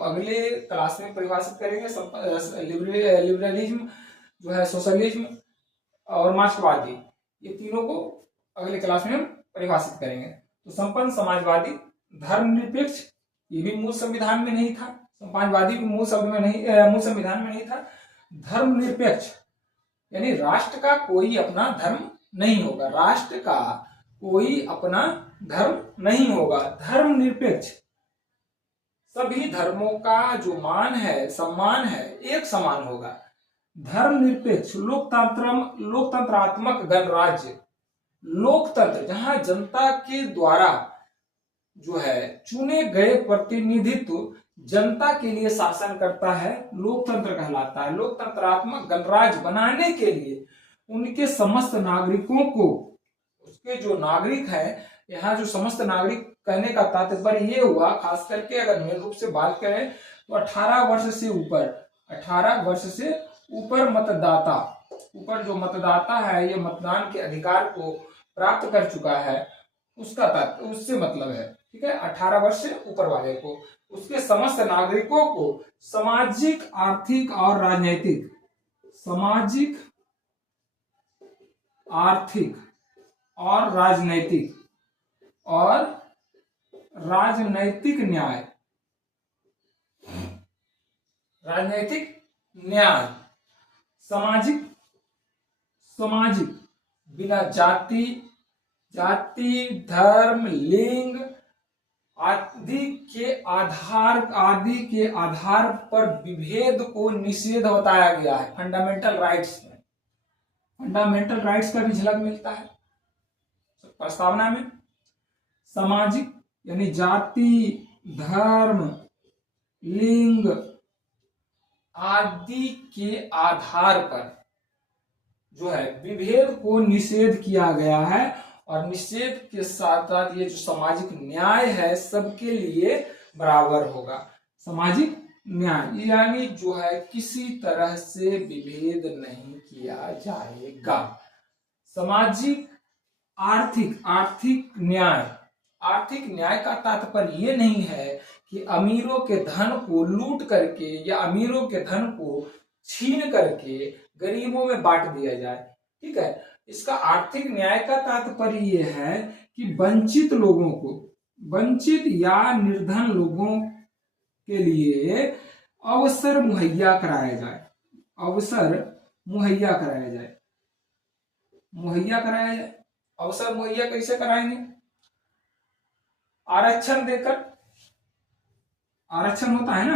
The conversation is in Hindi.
अगले क्लास में परिभाषित करेंगे। लिबरलिज्म जो है, सोशलिज्म और मार्क्सवादी, ये तीनों को अगले क्लास में हम परिभाषित करेंगे। तो संपन्न समाजवादी, धर्मनिरपेक्ष, ये भी मूल संविधान में नहीं था। समाजवादी भी मूल संविधान में नहीं था। धर्मनिरपेक्ष यानी राष्ट्र का कोई अपना धर्म नहीं होगा, राष्ट्र का कोई अपना धर्म नहीं होगा। धर्मनिरपेक्ष, सभी धर्मों का जो मान है, सम्मान है, एक समान होगा। धर्मनिरपेक्ष, लोकतंत्रात्मक गणराज्य, लोकतंत्र जहां जनता के द्वारा जो है चुने गए प्रतिनिधित्व जनता के लिए शासन करता है, लोकतंत्र कहलाता है। लोकतंत्रात्मक गणराज्य बनाने के लिए उनके समस्त नागरिकों को, उसके जो नागरिक है, यहाँ जो समस्त नागरिक कहने का तात्पर्य ये हुआ, खास करके अगर मेन रूप से बात करें तो 18 वर्ष से ऊपर, 18 वर्ष से ऊपर मतदाता, ऊपर जो मतदाता है, ये मतदान के अधिकार को प्राप्त कर चुका है, उसका तात्पर्य, उससे मतलब है, ठीक है, 18 वर्ष से ऊपर वाले को, उसके समस्त नागरिकों को सामाजिक, आर्थिक और राजनैतिक, सामाजिक, आर्थिक और राजनैतिक न्याय, सामाजिक बिना जाति, धर्म, लिंग आदि के आधार पर विभेद को निषेध बताया गया है। फंडामेंटल राइट्स में, फंडामेंटल राइट्स का भी झलक मिलता है प्रस्तावना में। सामाजिक यानी जाति, धर्म, लिंग आदि के आधार पर जो है विभेद को निषेध किया गया है, और निषेध के साथ साथ ये जो सामाजिक न्याय है सबके लिए बराबर होगा। सामाजिक न्याय यानी जो है किसी तरह से विभेद नहीं किया जाएगा। सामाजिक, आर्थिक न्याय का तात्पर्य ये नहीं है कि अमीरों के धन को लूट करके या अमीरों के धन को छीन करके गरीबों में बांट दिया जाए, ठीक है। इसका आर्थिक न्याय का तात्पर्य ये है कि वंचित लोगों को, वंचित या निर्धन लोगों के लिए अवसर मुहैया कराया जाए, अवसर मुहैया कराया जाए। अवसर मुहैया कैसे कराएंगे? आरक्षण देकर, आरक्षण होता है ना,